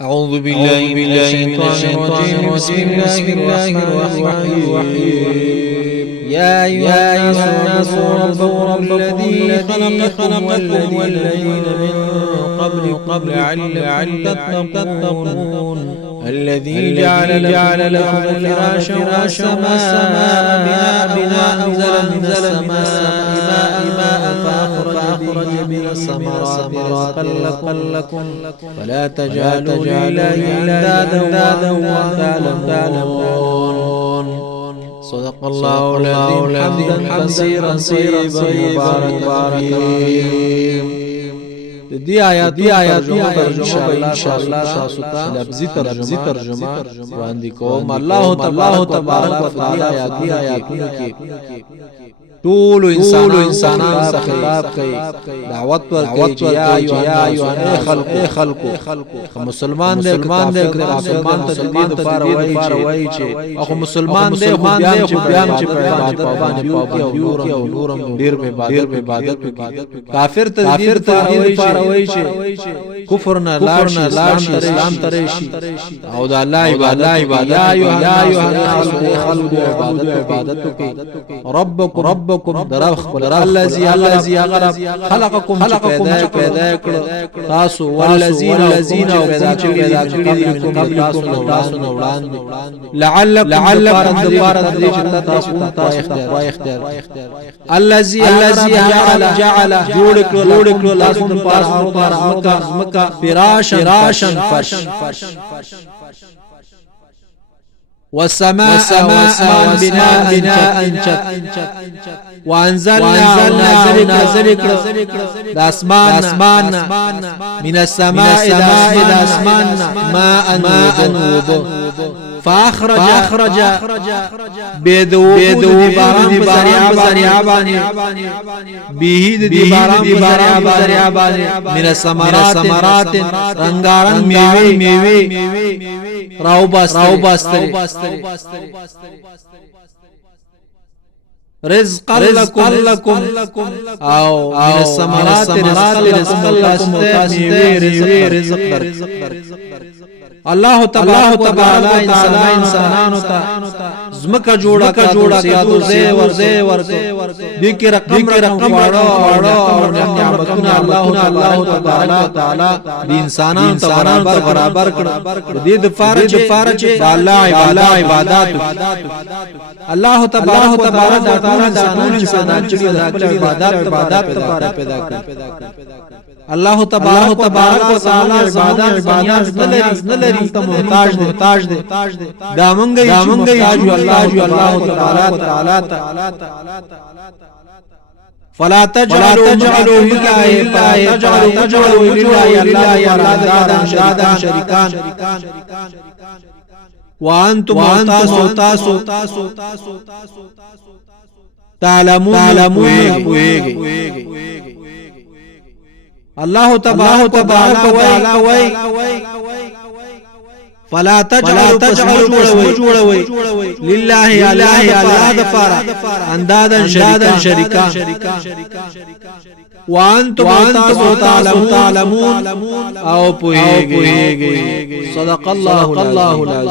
أعوذ بالله من الشيطان الرجيم. بسم الله الرحمن الرحيم. يا أيها الناس اعبدوا ربكم الذي خلقكم والذين من قبل لعلكم تتقون. الذي جعل لكم الفراش والسماء بناء وأنزل من السماء ماء فأخرج من الثمرات رزقا لكم فلا تجعلوا لله أندادا وأنتم تعلمون. صدق الله العظيم. حمدا كثيرا طيبا مباركا فيه. دي آیات ترجمه ان شاء الله تاسو ته لفظي ترجمه وړاندې کوم. الله تبارک وتعالى آیاتونو کې ټول انسانان ته خطاب کوي، دعوت ورکوي یا ایها خلقو مسلمان دې مسلمان ته دې لپاره وایي چې اخو مسلمان دې خو بیان چې په عبادت باندې پابندي او نورم ډیر په عبادت کې کافر ته دې لپاره وایي چې کفر نه لاړ اسلام ترشي او د الله عبادت یا ایها عبادت کې ربکم درخ الذي غرب خلقكم پیدا کړ تاسو والذین پیدا کړی قبلکم تاسو وړاندې لعلکم تاسو اختیار الذي جعل جوړ کړ تاسو لپاره مکه فراشن فرش والسماء بناء وانزلنا نازل د اسمان من السماء ماء فاخرج بدو باران بزريعه به باران بزريعه من الثمرات رنگارنگ میوه راو باستری رزقا لكم او من الثمرات رزقا لكم رزق الله تبارک وتعالى انسانانو ته زمکه جوړه کړو زه ورکو دغه رقم واړو نعمتونه الله تبارک وتعالى د انسانانو ته برابر کړ. د دې فارج الله عبادت الله تبارک وتعالى د انسانانو چې د عبادت لپاره پیدا کړ. الله تبارک وتعالى عبادت نه لري ته محتاج دي دا مونږ الله تعالی فلا تجعلوا لله اندادا شريكان وانتم تاسو تعلمون. الله تبارک وتعالى فلا تجعلوا جوړوي لله الله دفارا اندادا شريكا وانتم تعلمون او پوهیږي. صدق الله العظيم.